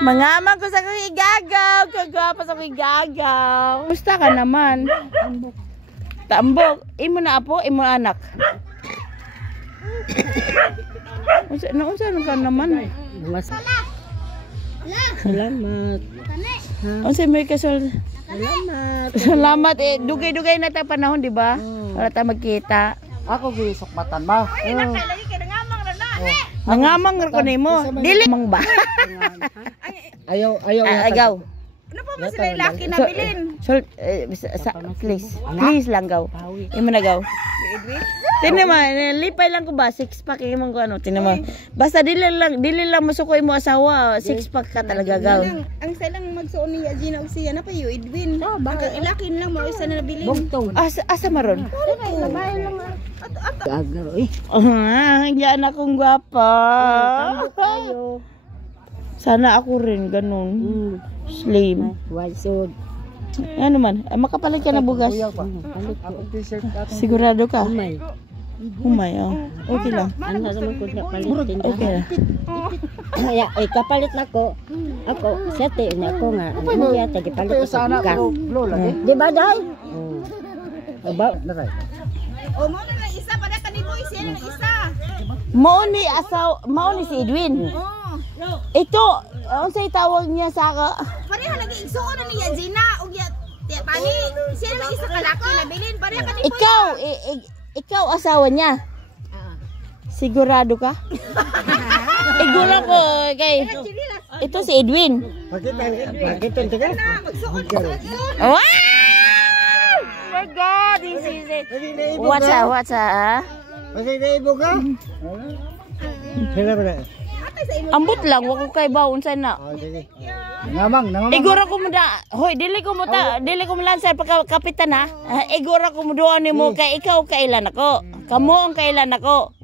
Mangamang ko sa kong igagaw. Kagwapa sa kong igagaw. Musta ka naman? Tambok. Imo na apo, imo anak. Unsa ka naman? Salamat. Unsa may kasol? Salamat. Salamat eh. Dugay-dugay na tayo panahon, di ba? Para tayo magkita. Ako gisukmatan ba? Nangamang ko nimo. Dili mang ba? Ayaw. Agaw. Ano pa ba sila laki na bilin? Please lang gaw. Imo na gaw. Tinan mo, lipay lang ko ba 6 pack imo ko ano, tinan mo. Basta dili lang masuko imo asawa, 6 pack ka talaga gaw. Ang silang magsuon ni Gina og siya na pa yu Edwin. Ang ilakin lang mo isa na nabilin. Asa maron? Babae lang. Agaw eh. Yan akong gwapa. Tayo. Sana ako rin ganun. Slim. Wasod. Ano man, makapalit ka na bugas. Sigurado ka? Humay, oh. Okay lang. Ano naman ko na palitin. Okay lang. Kaya kapalit na ko. Ako, sete na ako nga. Ano yata gipalit sa bugas. Di ba day? Aba, naray. O mo na lang isa para kaniboy siya ng isa. Mao ni si Edwin. Ito, unsay tawag niya sa ka? Pareha lagi igsuon na niya Gina og ya tani. Siya na isa ka laki na bilin pareha kaniboy. Ikaw asawa niya. Sigurado ka? Igura ko kay ito si Edwin. Bakit ito ka? Magsuon ka. Wow! Oh my God, this is it. What's up? Kasi naibo ka? Sila ba na? Ambot lang, wako kay baon sa na. Namang. Igura ko mo da. Hoy, dili ko mo lancer pagka kapitan ha. Igura ko mo doon nimo kay ikaw kailan ako. Kamo ang kailan ako.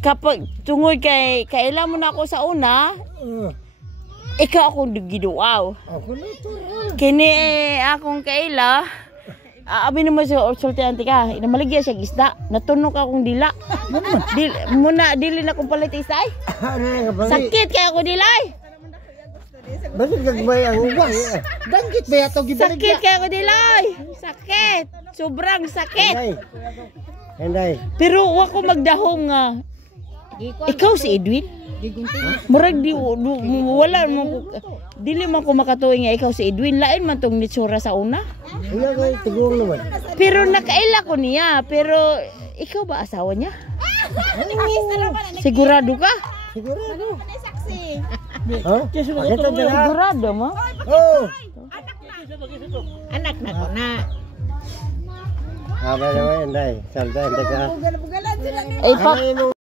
Kapag tungod kay kailan mo na ako sa una. Ikaw akong giduaw. Ako na to. Kini akong kaila. Abi naman sa sultihan ka. Inamaligya siya isda. Natunog akong dila. Dili na kong palit isay. Sakit kaya ako dilay. Bakit gagbay ang ubas? Dangkit ba yato gibaligya? Sakit kaya ako dilay. Sakit. Sobrang sakit. Henday. Pero wako magdahong nga. Ikaw si Edwin? Murag wala mo dili man ko makatuig nga ikaw si Edwin, lain man tong nitsura sa una. Wala kay tiguang naman. Pero nakaila ko niya, pero ikaw ba asawa niya? Sigurado ka? Sigurado. Saksi. Ha? Sigurado mo? Oh. Anak na ko na. Aba naman, Henday. Salda, Henday ka. Bugal-bugalan sila ni. Ay pa.